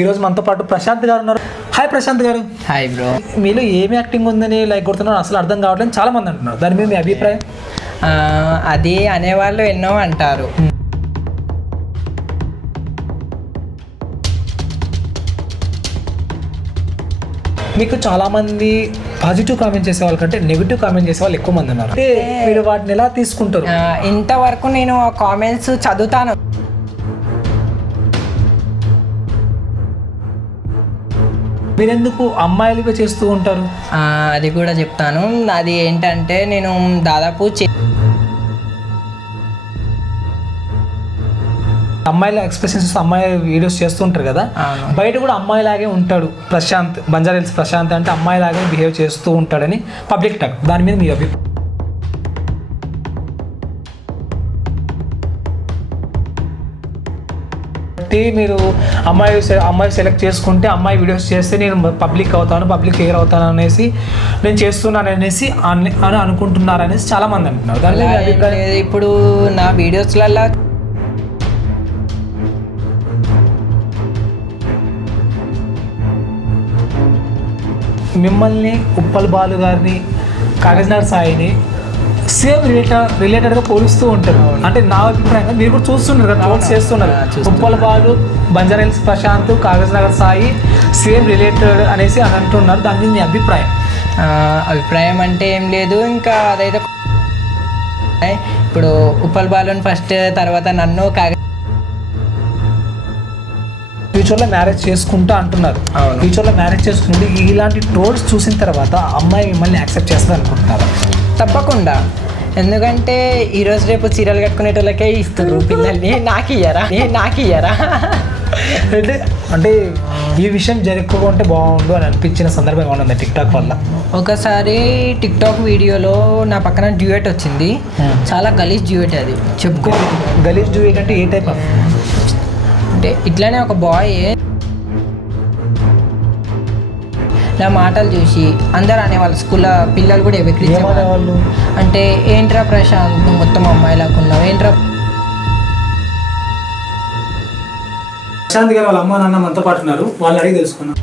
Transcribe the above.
ఈరోజు మనతో పాటు ప్రశాంత్ గారు ఉన్నారు. హాయ్ ప్రశాంత్ గారు. Hi bro. మీలో ఏమి యాక్టింగ్ ఉందని లైక్ కొడుతున్నారు అసలు అర్థం కావట్లేదు చాలా మంది అంటున్నారు. దాని మీద మీ అభిప్రాయం? అది అనేవాళ్ళు ఎన్నో అంటారు. మీకు చాలా మంది పాజిటివ్ కామెంట్ చేసే వాళ్ళకంటే నెగిటివ్ కామెంట్ చేసే వాళ్ళు ఎక్కువ మంది ఉన్నారు. అంటే మీరు వాటిని ఎలా తీసుకుంటారు? ఇంతవరకు నేను కామెంట్స్ చదువుతాను. మీరెందుకు అమ్మాయిలుగా చేస్తూ ఉంటారు? అది కూడా చెప్తాను. అది ఏంటంటే నేను దాదాపు అమ్మాయిల ఎక్స్ప్రెషన్స్ అమ్మాయి వీడియోస్ చేస్తూ ఉంటారు కదా, బయట కూడా అమ్మాయిలాగే ఉంటాడు ప్రశాంత్, బంజారా హిల్స్ ప్రశాంత్ అంటే అమ్మాయిలాగే బిహేవ్ చేస్తూ ఉంటాడని పబ్లిక్ టాక్. దాని మీద మీ అభిప్రాయం? మీరు అమ్మాయి సెలెక్ట్ చేసుకుంటే అమ్మాయి వీడియోస్ చేస్తే నేను పబ్లిక్ అవుతాను, పబ్లిక్ ఫిగర్ అవుతాను అనేసి నేను చేస్తున్నాను అనేసి అని అనుకుంటున్నారు అనేసి చాలా మంది అంటున్నారు. దాని అభిప్రాయం? ఇప్పుడు నా వీడియోస్లలో మిమ్మల్ని, ఉప్పల్ బాలు గారిని, కాగజ్నగర్ సాయిని సేమ్ రిలేటెడ్గా పోలుస్తూ ఉంటారు. అంటే నా అభిప్రాయంగా మీరు కూడా చూస్తున్నారు కదా, ట్రోల్స్ చేస్తున్నారు. Uppal Balu, Banjara Hills Prashanth, Kagaznagar Sai same related అనేసి అని అంటున్నారు. దాని మీద మీ అభిప్రాయం? అభిప్రాయం అంటే ఏం లేదు, ఇంకా అదైతే ఇప్పుడు ఉప్పల్ బాలుని ఫస్ట్, తర్వాత నన్ను ఫ్యూచర్లో మ్యారేజ్ చేసుకుంటా అంటున్నారు. ఫ్యూచర్లో మ్యారేజ్ చేసుకుంటే ఇలాంటి ట్రోల్స్ చూసిన తర్వాత అమ్మాయి మిమ్మల్ని యాక్సెప్ట్ చేస్తుంది అనుకుంటున్నారు? తప్పకుండా. ఎందుకంటే ఈరోజు రేపు చీరలు కట్టుకునేటోళ్ళకే ఇస్తారు పిల్లల్ని, నాకు ఇయ్యరా అంటే ఈ విషయం జరగకుంటే బాగుండు అని అనిపించిన సందర్భం ఏమైనా ఉందా టిక్టాక్ వల్ల? ఒకసారి టిక్టాక్ వీడియోలో నా పక్కన డ్యూయట్ వచ్చింది. చాలా గలీజ్ డ్యూయట్. అది చెప్పుకో. గలీజ్ డ్యూయట్ అంటే ఏ టైప్? అంటే ఇట్లానే ఒక బాయ్ నా మాటలు చూసి అందరు అనేవాళ్ళు, స్కూల్లో పిల్లలు కూడా ఎక్కించేవాళ్ళు. అంటే ఏంట్రా ప్రశాంత్ మొత్తం అమ్మాయిలాగా ఉన్నావు, ఏంట్రా. ప్రశాంత్ గారు వాళ్ళ అమ్మ నాన్న మనతో పాటు ఉన్నారు, వాళ్ళు అడిగి తెలుసుకున్నాం.